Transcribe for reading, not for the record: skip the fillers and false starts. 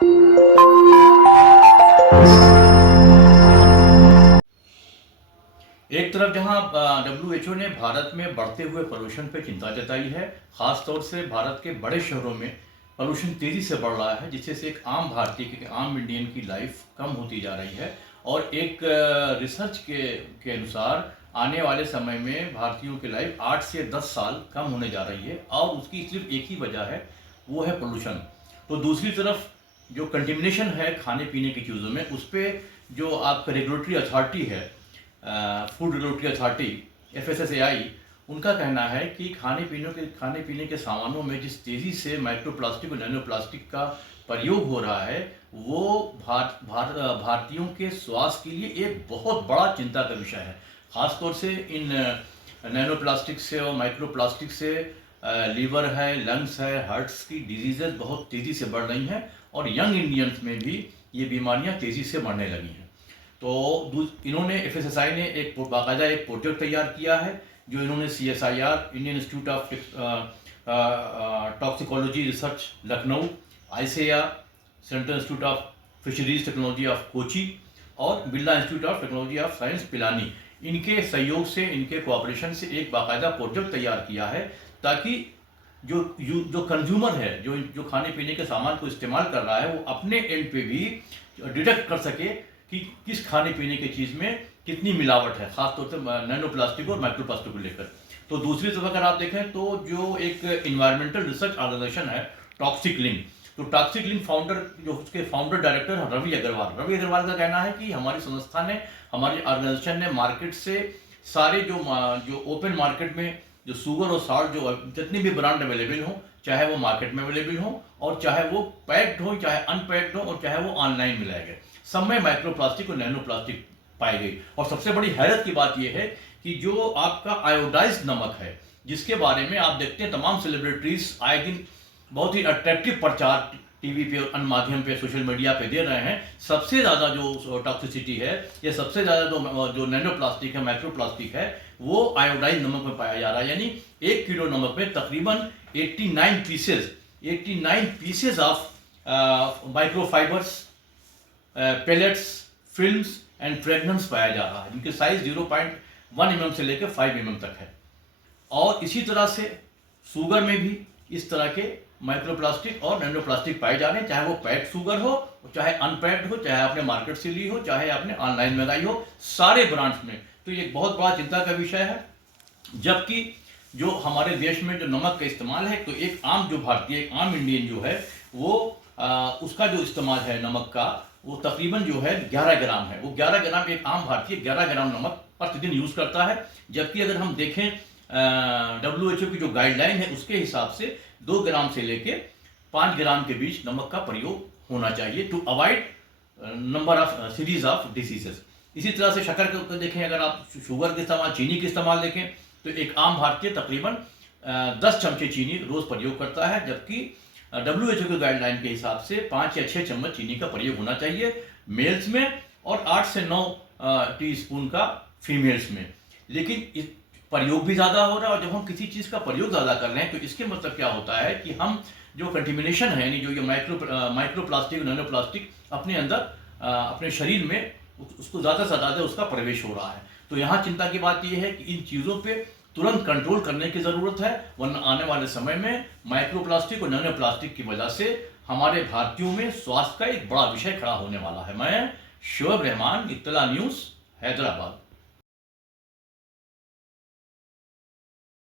एक तरफ जहां WHO ने भारत में बढ़ते हुए पोल्यूशन पे चिंता जताई है, खास तौर से भारत के बड़े शहरों में पोल्यूशन तेजी से बढ़ रहा है, जिससे से एक आम भारतीय की आम इंडियन की लाइफ कम होती जा रही है। और एक रिसर्च के अनुसार आने वाले समय में भारतीयों की लाइफ 8 से 10 साल कम होने जा रही है, और उसकी सिर्फ एक ही वजह है, वो है पोल्यूशन। तो दूसरी तरफ जो कंटेमिनेशन है खाने पीने की चीज़ों में, उस पर जो आपका रेगुलेटरी अथॉरिटी है, फूड रेगुलेटरी अथॉरिटी FSSAI, उनका कहना है कि खाने पीने के सामानों में जिस तेज़ी से माइक्रो प्लास्टिक और नैनो प्लास्टिक का प्रयोग हो रहा है, वो भारतीयों के स्वास्थ्य के लिए एक बहुत बड़ा चिंता का विषय है। खासतौर से इन नैनो प्लास्टिक से और माइक्रो प्लास्टिक से लीवर है, लंग्स है, हार्ट्स की डिजीज़ेज बहुत तेज़ी से बढ़ रही हैं, और यंग इंडियंस में भी ये बीमारियां तेज़ी से बढ़ने लगी हैं। तो इन्होंने FSSAI ने बाकायदा एक प्रोजेक्ट तैयार किया है, जो इन्होंने CSIR, Indian institute of toxicology research Lucknow, ICAR, central institute of fisheries technology of Kochi, और Birla institute of technology of science Pilani, इनके सहयोग से, इनके कोऑपरेशन से एक बाकायदा प्रोजेक्ट तैयार किया है, ताकि जो कंज्यूमर है, जो खाने पीने के सामान को इस्तेमाल कर रहा है, वो अपने एंड पे भी डिटेक्ट कर सके कि किस खाने पीने की चीज़ में कितनी मिलावट है, खासतौर से नैनो प्लास्टिक और माइक्रो प्लास्टिक को लेकर। तो दूसरी तरफ अगर आप देखें तो जो एक इन्वायरमेंटल रिसर्च ऑर्गेनाइजेशन है टॉक्सिक लिंक, तो टॉक्सिक लिंक जो उसके फाउंडर डायरेक्टर हैं रवि अग्रवाल का कहना है कि हमारी संस्था ने, हमारी ऑर्गेनाइजेशन ने मार्केट से सारे जो ओपन मार्केट में जो शुगर और साल्ट जो जितनी भी ब्रांड अवेलेबल हो, चाहे वो मार्केट में अवेलेबल हो, और चाहे वो पैक्ड हो, चाहे अनपैक्ड हो, और चाहे वो ऑनलाइन मिलाए गए, सब में माइक्रो प्लास्टिक और नैनो प्लास्टिक पाई गई। और सबसे बड़ी हैरत की बात यह है कि जो आपका आयोडाइज्ड नमक है, जिसके बारे में आप देखते हैं तमाम सेलिब्रिटीज आए दिन बहुत ही अट्रैक्टिव प्रचार टीवी पे और अन्य माध्यम पे, सोशल मीडिया पे दे रहे हैं, सबसे ज़्यादा जो टॉक्सिसिटी है, या सबसे ज़्यादा जो नैनो प्लास्टिक है, माइक्रो प्लास्टिक है, वो आयोडाइज नमक में पाया जा रहा है। यानी 1 किलो नमक में तकरीबन 89 pieces of microfibers, pellets, films and fragrance पाया जा रहा है, जिनके साइज 0.1 mm से लेकर 5 mm तक है। और इसी तरह से शुगर में भी इस तरह के माइक्रो प्लास्टिक और नैनो प्लास्टिक पाए जा रहे हैं, चाहे वो पैक्ड शुगर हो, चाहे अनपैक्ड हो, चाहे आपने मार्केट से ली हो, चाहे आपने ऑनलाइन मंगाई हो, सारे ब्रांड्स में। तो ये बहुत बड़ा चिंता का विषय है। जबकि जो हमारे देश में जो नमक का इस्तेमाल है, तो एक आम जो भारतीय, एक आम इंडियन जो है, वो उसका जो इस्तेमाल है नमक का, वो तकरीबन जो है 11 ग्राम है। वो 11 ग्राम, एक आम भारतीय 11 ग्राम नमक प्रतिदिन यूज़ करता है। जबकि अगर हम देखें WHO की जो गाइडलाइन है, उसके हिसाब से 2 ग्राम से लेके 5 ग्राम के बीच नमक का प्रयोग होना चाहिए, to avoid number of series of diseases. इसी तरह से शक्कर को देखें, अगर आप शुगर के इस्तेमाल, चीनी के इस्तेमाल देखें, तो एक आम भारतीय तकरीबन 10 चमचे चीनी रोज़ प्रयोग करता है, जबकि WHO के गाइडलाइन के हिसाब से 5 या 6 चम्मच चीनी का प्रयोग होना चाहिए मेल्स में, और 8 से 9 टीस्पून का फीमेल्स में। लेकिन प्रयोग भी ज़्यादा हो रहा है, और जब हम किसी चीज़ का प्रयोग ज़्यादा कर रहे हैं, तो इसके मतलब क्या होता है कि हम जो कंटेमिनेशन है, यानी जो ये माइक्रो प्लास्टिक, नैनो प्लास्टिक अपने अंदर, अपने शरीर में उसको ज़्यादा से ज़्यादा उसका प्रवेश हो रहा है। तो यहाँ चिंता की बात यह है कि इन चीज़ों पे तुरंत कंट्रोल करने की ज़रूरत है, वरना आने वाले समय में माइक्रो प्लास्टिक और नैनो प्लास्टिक की वजह से हमारे भारतीयों में स्वास्थ्य का एक बड़ा विषय खड़ा होने वाला है। मैं शोएब रहमान, इत्तला न्यूज़, हैदराबाद।